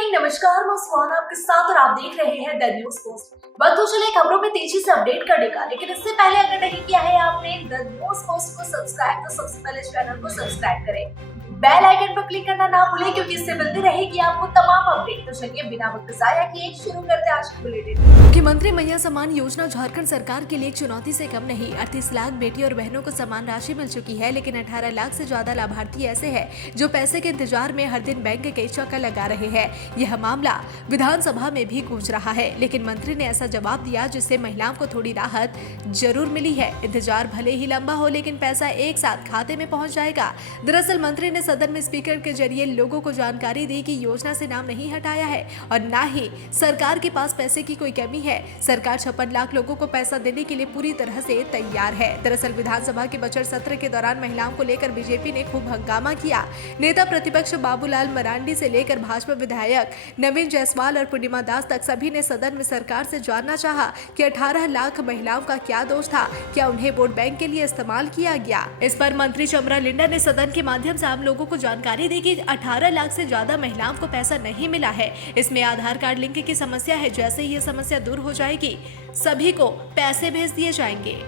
Morning, नमस्कार। मैं सुहाना आपके साथ और आप देख रहे हैं द न्यूज पोस्ट। वक्त तो चले खबरों में तेजी से अपडेट करने का, लेकिन इससे पहले अगर नहीं किया है आपने द न्यूज पोस्ट को सब्सक्राइब, तो सबसे पहले चैनल को सब्सक्राइब करें, बेल आइकन पर क्लिक करना ना भूलें, क्योंकि इससे मिलती रहेगी आपको तमाम अपडेट। तो चलिए बिना वक्त जाया किए शुरू करते हैं आज की बुलेटिन। मुख्यमंत्री मैया सम्मान योजना झारखंड सरकार के लिए एक चुनौती से कम नहीं। 38 लाख बेटी और बहनों को सम्मान राशि मिल चुकी है, लेकिन 18 लाख से ज्यादा लाभार्थी ऐसे हैं जो पैसे के इंतजार में हर दिन बैंक के चक्कर लगा रहे हैं। यह मामला विधानसभा में भी गूंज रहा है, लेकिन मंत्री ने ऐसा जवाब दिया जिससे महिलाओं को थोड़ी राहत जरूर मिली है। इंतजार भले ही लंबा हो, लेकिन पैसा एक साथ खाते में पहुंच जाएगा। दरअसल मंत्री ने सदन में स्पीकर के जरिए लोगों को जानकारी दी कि योजना से नाम नहीं हटाया है और न ही सरकार के पास पैसे की कोई कमी है। सरकार 56 लाख लोगों को पैसा देने के लिए पूरी तरह से तैयार है। दरअसल विधानसभा के बजट सत्र के दौरान महिलाओं को लेकर बीजेपी ने खूब हंगामा किया। नेता प्रतिपक्ष बाबूलाल मरांडी से लेकर भाजपा विधायक नवीन जायसवाल और पूर्णिमा दास तक सभी ने सदन में सरकार से जानना चाहा कि 18 लाख महिलाओं का क्या दोष था, क्या उन्हें वोट बैंक के लिए इस्तेमाल किया गया। इस पर मंत्री चमरा लिंडा ने सदन के माध्यम से आम लोगों को जानकारी दी कि 18 लाख से ज्यादा महिलाओं को पैसा नहीं मिला है। इसमें आधार कार्ड लिंक की समस्या है। जैसे ही ये समस्या दूर हो जाएगी, सभी को पैसे भेज दिए जाएंगे।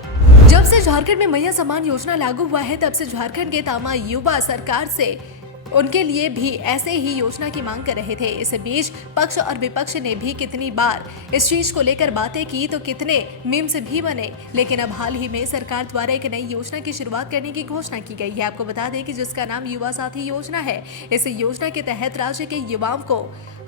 जब से झारखंड में मैया सम्मान योजना लागू हुआ है, तब से झारखंड के तमाम युवा सरकार से उनके लिए भी ऐसे ही योजना की मांग कर रहे थे। इस बीच पक्ष और विपक्ष ने भी कितनी बार इस चीज को लेकर बातें की, तो कितने मीम्स भी बने, लेकिन अब हाल ही में सरकार द्वारा एक नई योजना की शुरुआत करने की घोषणा की गई है। आपको बता दें कि जिसका नाम युवा साथी योजना है। इस योजना के तहत राज्य के युवाओं को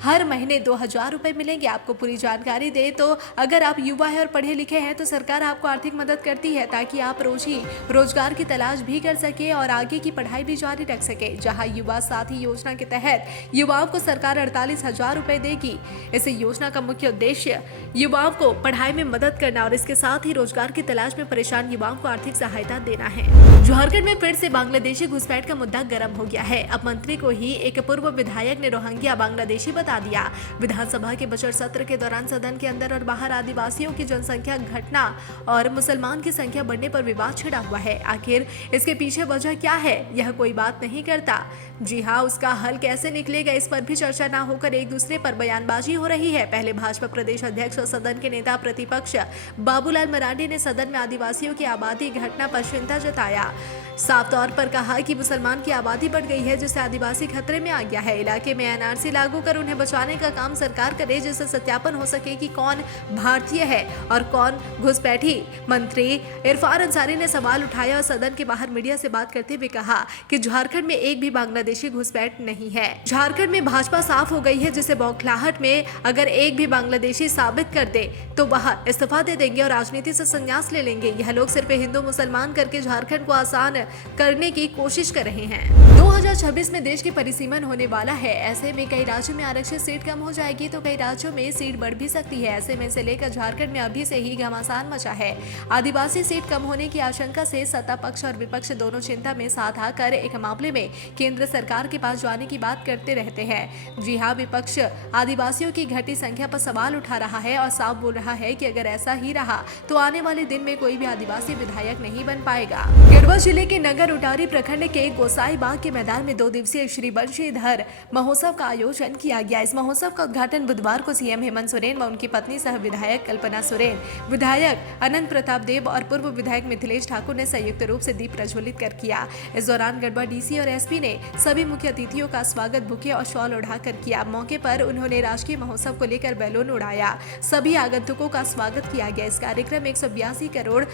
हर महीने 2000 रुपए मिलेंगे। आपको पूरी जानकारी दे तो अगर आप युवा है और पढ़े लिखे हैं, तो सरकार आपको आर्थिक मदद करती है ताकि आप रोजगार की तलाश भी कर सके और आगे की पढ़ाई भी जारी रख सके। जहां युवा साथी योजना के तहत युवाओं को सरकार 48,000 रुपए देगी। इस योजना का मुख्य उद्देश्य युवाओं को पढ़ाई में मदद करना और इसके साथ ही रोजगार की तलाश में परेशान युवाओं को आर्थिक सहायता देना है। झारखंड में फिर से बांग्लादेशी घुसपैठ का मुद्दा गर्म हो गया है। अब मंत्री को ही एक पूर्व विधायक ने रोहिंग्या बांग्लादेशी बता दिया। विधानसभा के बजट सत्र के दौरान सदन के अंदर और बाहर आदिवासियों की जनसंख्या घटना और मुसलमान की संख्या बढ़ने पर विवाद छिड़ा हुआ है। आखिर इसके पीछे वजह क्या है, यह कोई बात नहीं करता। जी हाँ, उसका हल कैसे निकलेगा, इस पर भी चर्चा न होकर एक दूसरे पर बयानबाजी हो रही है। पहले भाजपा प्रदेश अध्यक्ष और सदन के नेता प्रतिपक्ष बाबूलाल मरांडी ने सदन में आदिवासियों की आबादी घटना पर चिंता जताया। साफ तौर पर कहा कि मुसलमान की आबादी बढ़ गई है, जिससे आदिवासी खतरे में आ गया है। इलाके में एनआरसी लागू कर उन्हें बचाने का काम सरकार करे, जिससे सत्यापन हो सके कि कौन भारतीय है और कौन घुसपैठी। मंत्री इरफान अंसारी ने सवाल उठाया और सदन के बाहर मीडिया से बात करते हुए कहा कि झारखंड में एक भी बांग्लादेशी घुसपैठ नहीं है। झारखंड में भाजपा साफ हो गई है, जिसे बौखलाहट में अगर एक भी बांग्लादेशी साबित कर दे तो वह इस्तीफा दे देंगे और राजनीति से संन्यास ले लेंगे। यह लोग सिर्फ हिंदू मुसलमान करके झारखंड को आसान करने की कोशिश कर रहे हैं। 2026 में देश के परिसीमन होने वाला है। ऐसे में कई राज्यों में आरक्षित सीट कम हो जाएगी, तो कई राज्यों में सीट बढ़ भी सकती है। ऐसे में से लेकर झारखंड में अभी से ही घमासान मचा है। आदिवासी सीट कम होने की आशंका से सत्ता पक्ष और विपक्ष दोनों चिंता में साथ आकर एक मामले में केंद्र सरकार के पास जाने की बात करते रहते हैं। जी हाँ, विपक्ष आदिवासियों की घटी संख्या पर सवाल उठा रहा है और साफ बोल रहा है कि अगर ऐसा ही रहा तो आने वाले दिन में कोई भी आदिवासी विधायक नहीं बन पाएगा। गढ़वा जिले के नगर उटारी प्रखंड के गोसाई बाग के मैदान में 2 दिवसीय श्री बंशीधर महोत्सव का आयोजन किया गया। इस महोत्सव का उद्घाटन बुधवार को सीएम हेमंत सोरेन व उनकी पत्नी सह विधायक कल्पना सोरेन, विधायक अनंत प्रताप देव और पूर्व विधायक मिथिलेश ठाकुर ने संयुक्त रूप से दीप प्रज्वलित कर किया। इस दौरान गढ़वा डीसी और एसपी ने सभी मुख्य अतिथियों का स्वागत बुके और शॉल उड़ाकर किया। मौके पर उन्होंने राष्ट्रीय महोत्सव को लेकर बैलून उड़ाया। सभी आगंतुकों का स्वागत किया गया। इस कार्यक्रम में 182 करोड़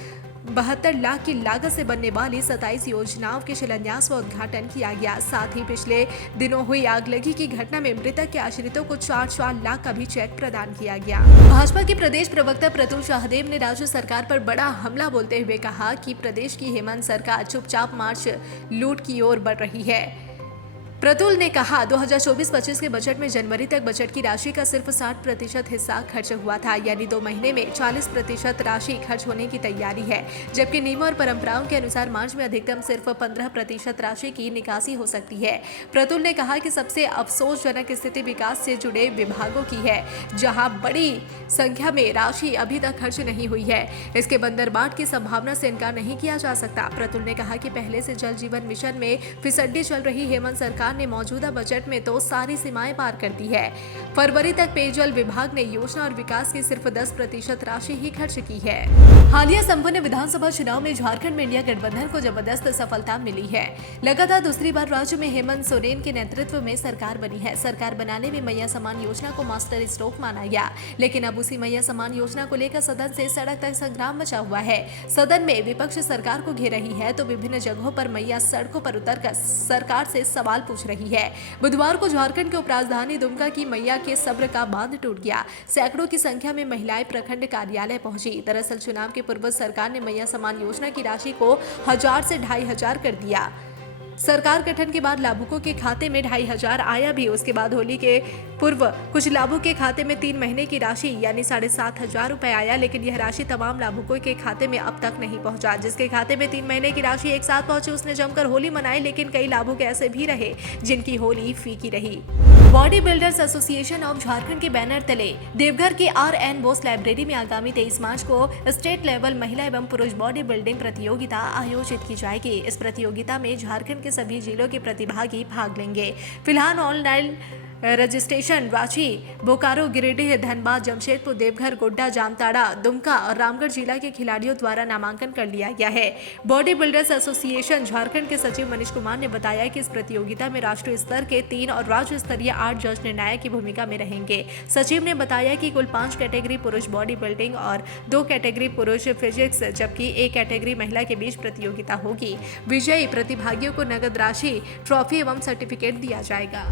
72 लाख की लागत से बनने वाली 27 योजनाओं के शिलान्यास व उद्घाटन किया गया। साथ ही पिछले दिनों हुई आगलगी की घटना में मृतक के आश्रितों को 4 लाख का भी चेक प्रदान किया गया। भाजपा के प्रदेश प्रवक्ता प्रतुल शाहदेव ने राज्य सरकार पर बड़ा हमला बोलते हुए कहा कि प्रदेश की हेमंत सरकार चुपचाप मार्च लूट की ओर बढ़ रही है। प्रतुल ने कहा 2024-25 के बजट में जनवरी तक बजट की राशि का सिर्फ 60% हिस्सा खर्च हुआ था, यानी 2 महीने में 40% राशि खर्च होने की तैयारी है, जबकि नियमों और परंपराओं के अनुसार मार्च में अधिकतम सिर्फ 15% राशि की निकासी हो सकती है। प्रतुल ने कहा कि सबसे अफसोसजनक स्थिति विकास से जुड़े विभागों की है, जहां बड़ी संख्या में राशि अभी तक खर्च नहीं हुई है। इसके बंदरबाट की संभावना से इनकार नहीं किया जा सकता। प्रतुल ने कहा कि पहले से जल जीवन मिशन में फिसड्डी चल रही हेमंत सरकार सरकार ने मौजूदा बजट में तो सारी सीमाएं पार कर दी है। फरवरी तक पेयजल विभाग ने योजना और विकास की सिर्फ 10% राशि ही खर्च की है। हालिया संपन्न विधानसभा चुनाव में झारखंड में इंडिया गठबंधन को जबरदस्त सफलता मिली है। लगातार दूसरी बार राज्य में हेमंत सोरेन के नेतृत्व में सरकार बनी है। सरकार बनाने में मैया समान योजना को मास्टर स्ट्रोक माना गया, लेकिन अब उसी मैया समान योजना को लेकर सदन से सड़क तक संग्राम मचा हुआ है। सदन में विपक्ष सरकार को घेर रही है तो विभिन्न जगहों पर मैया सड़कों पर उतरकर सरकार से सवाल पूछ रही है। बुधवार को झारखंड के उपराजधानी दुमका की मैया के सब्र का बांध टूट गया। सैकड़ों की संख्या में महिलाएं प्रखंड कार्यालय पहुंची। दरअसल चुनाव के पूर्व सरकार ने मैया समान योजना की राशि को 1000 से 2500 कर दिया। सरकार गठन के बाद लाभुकों के खाते में 2500 आया भी। उसके बाद होली के पूर्व कुछ लाभुकों के खाते में 3 महीने की राशि यानी 7500 रुपए आया, लेकिन यह राशि तमाम लाभुकों के खाते में अब तक नहीं पहुंचा। जिसके खाते में 3 महीने की राशि एक साथ पहुंची उसने जमकर होली मनाई, लेकिन कई लाभुक ऐसे भी रहे जिनकी होली फीकी रही। Body builders association of Jharkhand के बैनर तले देवघर के RN बोस लाइब्रेरी में आगामी 23 मार्च को स्टेट लेवल महिला एवं पुरुष बॉडी बिल्डिंग प्रतियोगिता आयोजित की जाएगी। इस प्रतियोगिता में झारखंड के सभी जिलों के प्रतिभागी भाग लेंगे। फिलहाल ऑनलाइन रजिस्ट्रेशन रांची, बोकारो, गिरिडीह, धनबाद, जमशेदपुर, देवघर, गोड्डा, जामताड़ा, दुमका और रामगढ़ जिला के खिलाड़ियों द्वारा नामांकन कर लिया गया है। बॉडी बिल्डर्स एसोसिएशन झारखंड के सचिव मनीष कुमार ने बताया कि इस प्रतियोगिता में राष्ट्रीय स्तर के 3 और राज्य स्तरीय 8 जज निर्णायक की भूमिका में रहेंगे। सचिव ने बताया कि कुल 5 कैटेगरी पुरुष बॉडी बिल्डिंग और 2 कैटेगरी पुरुष फिजिक्स जबकि 1 कैटेगरी महिला के बीच प्रतियोगिता होगी। विजयी प्रतिभागियों को नगद राशि, ट्रॉफी एवं सर्टिफिकेट दिया जाएगा।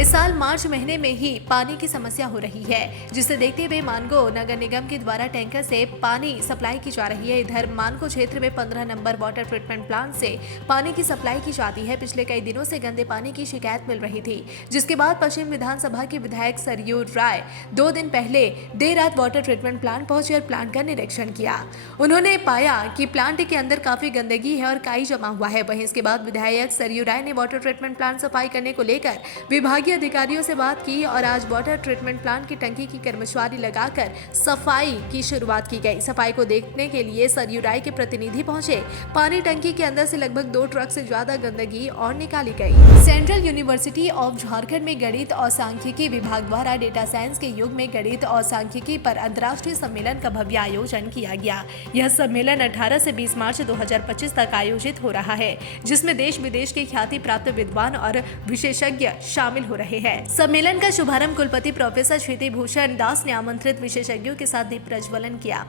इस साल मार्च महीने में ही पानी की समस्या हो रही है, जिसे देखते हुए मानगो नगर निगम के द्वारा टैंकर से पानी सप्लाई की जा रही है। इधर मानगो क्षेत्र में 15 नंबर वाटर ट्रीटमेंट प्लांट से पानी की सप्लाई की जाती है। पिछले कई दिनों से गंदे पानी की शिकायत मिल रही थी, जिसके बाद पश्चिम विधानसभा के विधायक सरयू राय 2 दिन पहले देर रात वाटर ट्रीटमेंट प्लांट पहुंचे और प्लांट का निरीक्षण किया। उन्होंने पाया कि प्लांट के अंदर काफी गंदगी है और काई जमा हुआ है। वहीं इसके बाद विधायक सरयू राय ने वाटर ट्रीटमेंट प्लांट सफाई करने को लेकर विभागीय अधिकारियों से बात की और आज वाटर ट्रीटमेंट प्लांट की टंकी की कर्मचारी लगाकर सफाई की शुरुआत की गई। सफाई को देखने के लिए सरयू राय के प्रतिनिधि पहुंचे। पानी टंकी के अंदर से लगभग 2 ट्रक से ज्यादा गंदगी और निकाली गई। सेंट्रल यूनिवर्सिटी ऑफ झारखंड में गणित और सांख्यिकी विभाग द्वारा डेटा साइंस के युग में गणित और सांख्यिकी पर अंतर्राष्ट्रीय सम्मेलन का भव्य आयोजन किया गया। यह सम्मेलन 18 से 20 मार्च 2025 तक आयोजित हो रहा है, जिसमें देश विदेश के ख्याति प्राप्त विद्वान और विशेषज्ञ शामिल हो रहे हैं। सम्मेलन का शुभारंभ कुलपति प्रोफेसर श्रीति भूषण दास ने आमंत्रित विशेषज्ञों के साथ दीप प्रज्वलन किया।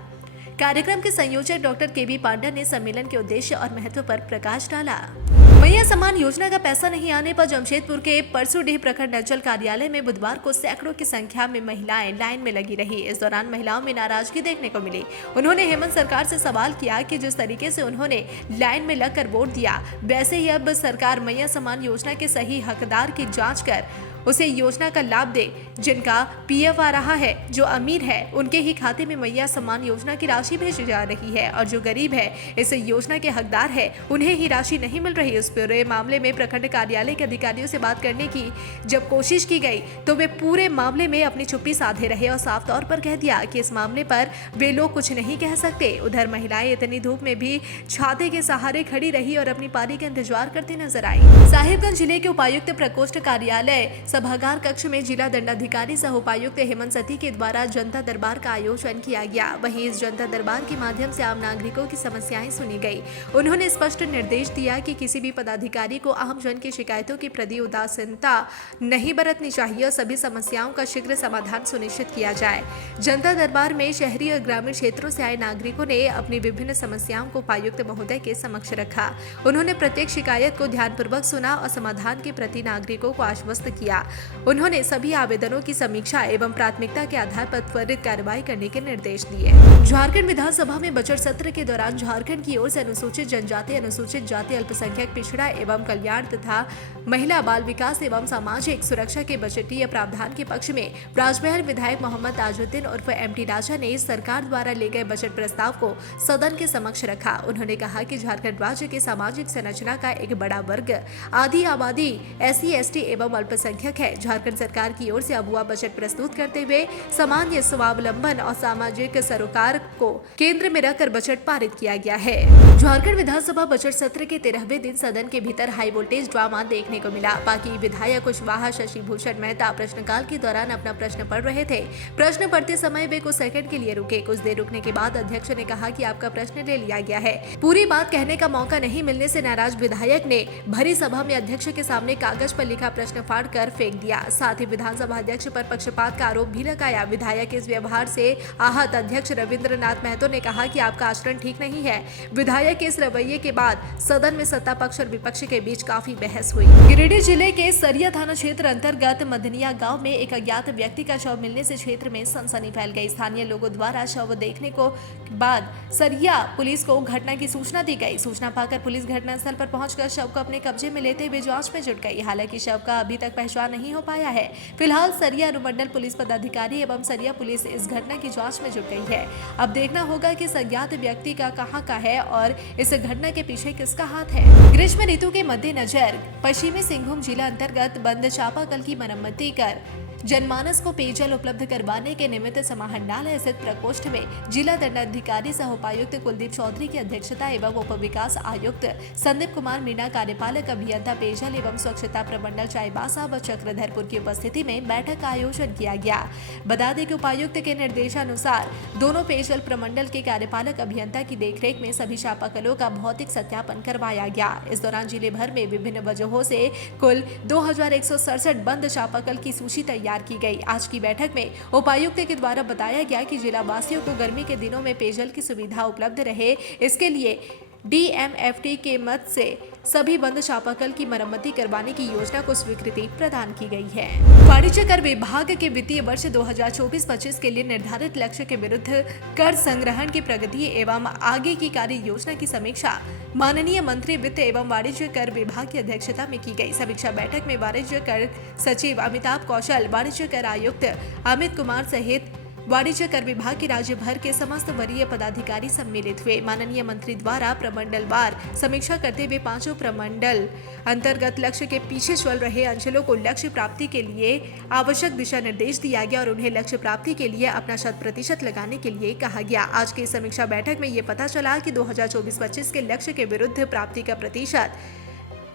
कार्यक्रम के संयोजक डॉक्टर KB पांडा ने सम्मेलन के उद्देश्य और महत्व पर प्रकाश डाला। मैया समान योजना का पैसा नहीं आने पर जमशेदपुर के परसुडीह प्रखंड अंचल कार्यालय में बुधवार को सैकड़ों की संख्या में महिलाएं लाइन में लगी रही। इस दौरान महिलाओं में नाराजगी देखने को मिली। उन्होंने हेमंत सरकार से सवाल किया कि जिस तरीके से उन्होंने लाइन में लगकर वोट दिया, वैसे ही अब सरकार मैया समान योजना के सही हकदार की जांच कर उसे योजना का लाभ दे। जिनका PF आ रहा है, जो अमीर है, उनके ही खाते में मैया समान योजना की राशि भेजी जा रही है और जो गरीब है, इस योजना के हकदार है, उन्हें ही राशि नहीं मिल रही। इस पूरे मामले में प्रखंड कार्यालय के अधिकारियों से बात करने की जब कोशिश की गई तो वे पूरे मामले में अपनी चुप्पी साधे रहे और साफ तौर पर कह दिया कि इस मामले पर वे लोग कुछ नहीं कह सकते। उधर महिलाएं इतनी धूप में भी छाते के सहारे खड़ी रही और अपनी पारी का इंतजार करती नजर आई। साहिबगंज जिले के उपायुक्त प्रकोष्ठ कार्यालय सभागार कक्ष में जिला दंडाधिकारी सह उपायुक्त हेमंत सती के द्वारा जनता दरबार का आयोजन किया गया। वहीं इस जनता दरबार के माध्यम से आम नागरिकों की समस्याएं सुनी गई। उन्होंने स्पष्ट निर्देश दिया कि किसी भी पदाधिकारी को आम जन की शिकायतों के प्रति उदासीनता नहीं बरतनी चाहिए और सभी समस्याओं का शीघ्र समाधान सुनिश्चित किया जाए। जनता दरबार में शहरी और ग्रामीण क्षेत्रों से आए नागरिकों ने अपनी विभिन्न समस्याओं को उपायुक्त महोदय के समक्ष रखा। उन्होंने प्रत्येक शिकायत को ध्यानपूर्वक सुना और समाधान के प्रति नागरिकों को आश्वस्त किया। उन्होंने सभी आवेदनों की समीक्षा एवं प्राथमिकता के आधार पर त्वरित कार्रवाई करने के निर्देश दिए। झारखंड विधानसभा में बजट सत्र के दौरान झारखंड की ओर से अनुसूचित जनजाति, अनुसूचित जाति, अल्पसंख्यक, पिछड़ा एवं कल्याण तथा महिला बाल विकास एवं सामाजिक सुरक्षा के बजटीय प्रावधान के पक्ष में राजमहल विधायक मोहम्मद ताजुद्दीन उर्फ MT राजा ने सरकार द्वारा ले गए बजट प्रस्ताव को सदन के समक्ष रखा। उन्होंने कहा कि झारखंड राज्य के सामाजिक संरचना का एक बड़ा वर्ग, आधी आबादी SC ST एवं अल्पसंख्यक आवश्यक है। झारखंड सरकार की ओर से अबुआ बजट प्रस्तुत करते हुए सामान्य स्वावलंबन और सामाजिक सरोकार को केंद्र में रखकर बजट पारित किया गया है। झारखंड विधानसभा बजट सत्र के 13वें दिन सदन के भीतर हाई वोल्टेज ड्रामा देखने को मिला। बाकी विधायक कुशवाहा शशि भूषण मेहता प्रश्नकाल के दौरान अपना प्रश्न पढ़ रहे थे। प्रश्न पढ़ते समय वे कुछ सेकंड के लिए रुके। कुछ देर रुकने के बाद अध्यक्ष ने कहा कि आपका प्रश्न ले लिया गया है। पूरी बात कहने का मौका नहीं मिलने से नाराज विधायक ने भरी सभा में अध्यक्ष के सामने कागज पर लिखा प्रश्न फाड़कर फेंक दिया। साथ ही विधानसभा अध्यक्ष पर पक्षपात का आरोप भी लगाया। विधायक के इस व्यवहार से आहत अध्यक्ष रविंद्रनाथ महतो ने कहा कि आपका आचरण ठीक नहीं है। विधायक के इस रवैये के बाद सदन में सत्ता पक्ष और विपक्ष के बीच काफी बहस हुई। गिरिडीह जिले के सरिया थाना क्षेत्र अंतर्गत मदनिया गांव में एक अज्ञात व्यक्ति का शव मिलने से क्षेत्र में सनसनी फैल गई। स्थानीय लोगों द्वारा शव देखने को बाद सरिया पुलिस को घटना की सूचना दी गई। सूचना पाकर पुलिस घटनास्थल पर पहुंचकर शव को अपने कब्जे में लेते हुए जांच में जुट गई। हालांकि शव का अभी तक पहचान नहीं हो पाया है। फिलहाल सरिया अनुमंडल पुलिस पदाधिकारी एवं सरिया पुलिस इस घटना की जांच में जुट गई है। अब देखना होगा कि इस अज्ञात व्यक्ति का कहां का है और इस घटना के पीछे किसका हाथ है। ग्रीष्म ऋतु के मद्देनजर पश्चिमी सिंहभूम जिला अंतर्गत बंद चापाकल की मरम्मती कर जनमानस को पेयजल उपलब्ध करवाने के निमित्त समाहरणालय स्थित प्रकोष्ठ में जिला दंडाधिकारी सह उपायुक्त कुलदीप चौधरी की अध्यक्षता एवं उप विकास आयुक्त संदीप कुमार मीणा, कार्यपालक अभियंता पेयजल एवं स्वच्छता प्रमंडल चाईबासा व चक्रधरपुर की उपस्थिति में बैठक का आयोजन किया गया। बता दें कि उपायुक्त के निर्देशानुसार दोनों पेयजल प्रमंडल के कार्यपालक अभियंता की देखरेख में सभी चापाकलों का भौतिक सत्यापन करवाया गया। इस दौरान जिले भर में विभिन्न वजहों से कुल 2167 बंद चापाकल की सूची तैयार की गई। आज की बैठक में उपायुक्त के द्वारा बताया गया कि जिला वासियों को गर्मी के दिनों में पेयजल की सुविधा उपलब्ध रहे, इसके लिए DMFT के मत से सभी बंद चापाकल की मरम्मती करवाने की योजना को स्वीकृति प्रदान की गई है। वाणिज्य कर विभाग के वित्तीय वर्ष 2024-25 के लिए निर्धारित लक्ष्य के विरुद्ध कर संग्रहण की प्रगति एवं आगे की कार्य योजना की समीक्षा माननीय मंत्री वित्त एवं वाणिज्य कर विभाग की अध्यक्षता में की गई। समीक्षा बैठक में वाणिज्य कर सचिव अमिताभ कौशल, वाणिज्य कर आयुक्त अमित कुमार सहित वाणिज्य कर विभाग के राज्य भर के समस्त वरीय पदाधिकारी सम्मिलित हुए। माननीय मंत्री द्वारा प्रमंडलवार समीक्षा करते हुए पांचों प्रमंडल अंतर्गत लक्ष्य के पीछे चल रहे अंचलों को लक्ष्य प्राप्ति के लिए आवश्यक दिशा निर्देश दिया गया और उन्हें लक्ष्य प्राप्ति के लिए अपना 100% लगाने के लिए कहा गया। आज की समीक्षा बैठक में ये पता चला कि 2024-25 के लक्ष्य के विरुद्ध प्राप्ति का प्रतिशत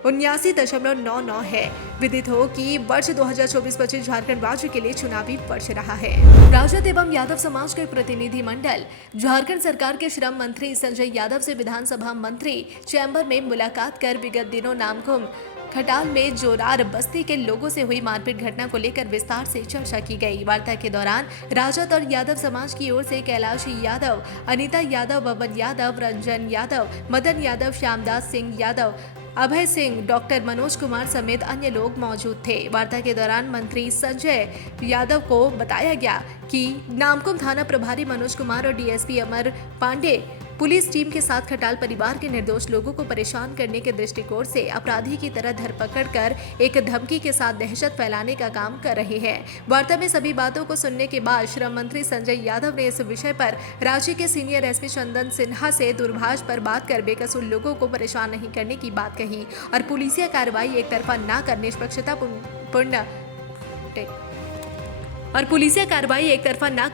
79.99 है। विदित हो कि वर्ष 2024-25 झारखंड राज्य के लिए चुनावी वर्ष रहा है। राजद एवं यादव समाज के प्रतिनिधि मंडल झारखंड सरकार के श्रम मंत्री संजय यादव से विधानसभा मंत्री चैम्बर में मुलाकात कर विगत दिनों नामकुम खटाल में जोरार बस्ती के लोगों से हुई मारपीट घटना को लेकर विस्तार से चर्चा की गई। वार्ता के दौरान राजद और यादव समाज की ओर से कैलाश यादव, अनीता यादव, बबन यादव, रंजन यादव, मदन यादव, श्यामदास सिंह यादव, अभय सिंह, डॉक्टर मनोज कुमार समेत अन्य लोग मौजूद थे। वार्ता के दौरान मंत्री संजय यादव को बताया गया कि नामकुम थाना प्रभारी मनोज कुमार और डीएसपी अमर पांडे पुलिस टीम के साथ खटाल परिवार के निर्दोष लोगों को परेशान करने के दृष्टिकोण से अपराधी की तरह धरपकड़ कर एक धमकी के साथ दहशत फैलाने का काम कर रहे हैं। वार्ता में सभी बातों को सुनने के बाद श्रम मंत्री संजय यादव ने इस विषय पर राज्य के सीनियर एसपी चंदन सिन्हा से दूरभाष पर बात कर बेकसूर लोगों को परेशान नहीं करने की बात कही और पुलिसिया कार्रवाई एक तरफा न कर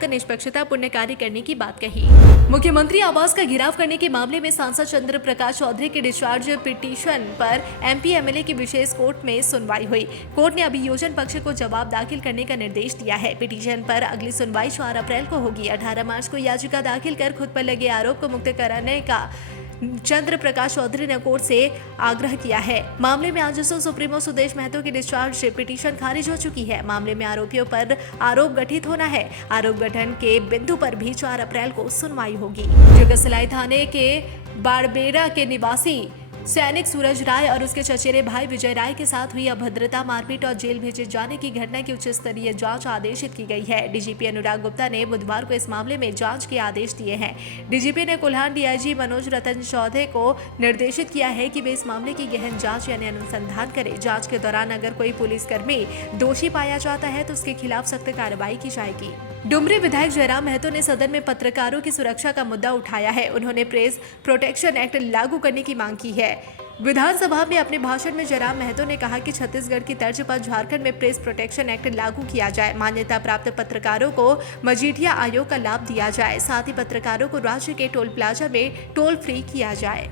निष्पक्षता पूर्ण कार्य करने की बात कही। मुख्यमंत्री आवास का घेराव करने के मामले में सांसद चंद्र प्रकाश चौधरी के डिस्चार्ज पिटीशन पर MP MLA की विशेष कोर्ट में सुनवाई हुई। कोर्ट ने अभियोजन पक्ष को जवाब दाखिल करने का निर्देश दिया है। पिटीशन पर अगली सुनवाई 4 अप्रैल को होगी। 18 मार्च को याचिका दाखिल कर खुद पर लगे आरोप को मुक्त कराने का चंद्र प्रकाश चौधरी ने कोर्ट से आग्रह किया है। मामले में आज सुप्रीमो सुदेश महतो की डिस्चार्ज पिटीशन खारिज हो चुकी है। मामले में आरोपियों पर आरोप गठित होना है। आरोप गठन के बिंदु पर भी 4 अप्रैल को सुनवाई होगी। जगतसलाई थाने के बाड़बेरा के निवासी सैनिक सूरज राय और उसके चचेरे भाई विजय राय के साथ हुई अभद्रता, मारपीट और जेल भेजे जाने की घटना की उच्च स्तरीय जांच आदेशित की गई है। डीजीपी अनुराग गुप्ता ने बुधवार को इस मामले में जांच के आदेश दिए हैं। डीजीपी ने कोल्हान डीआईजी मनोज रतन चौधरी को निर्देशित किया है कि वे इस मामले की गहन जांच यानी अनुसंधान करें। जांच के दौरान अगर कोई पुलिसकर्मी दोषी पाया जाता है तो उसके खिलाफ सख्त कार्रवाई की जाएगी। डुमरी विधायक जयराम महतो ने सदन में पत्रकारों की सुरक्षा का मुद्दा उठाया है। उन्होंने प्रेस प्रोटेक्शन एक्ट लागू करने की मांग की है। विधानसभा में अपने भाषण में जयराम महतो ने कहा कि छत्तीसगढ़ की तर्ज पर झारखंड में प्रेस प्रोटेक्शन एक्ट लागू किया जाए, मान्यता प्राप्त पत्रकारों को मजीठिया आयोग का लाभ दिया जाए, साथ ही पत्रकारों को राज्य के टोल प्लाजा में टोल फ्री किया जाए।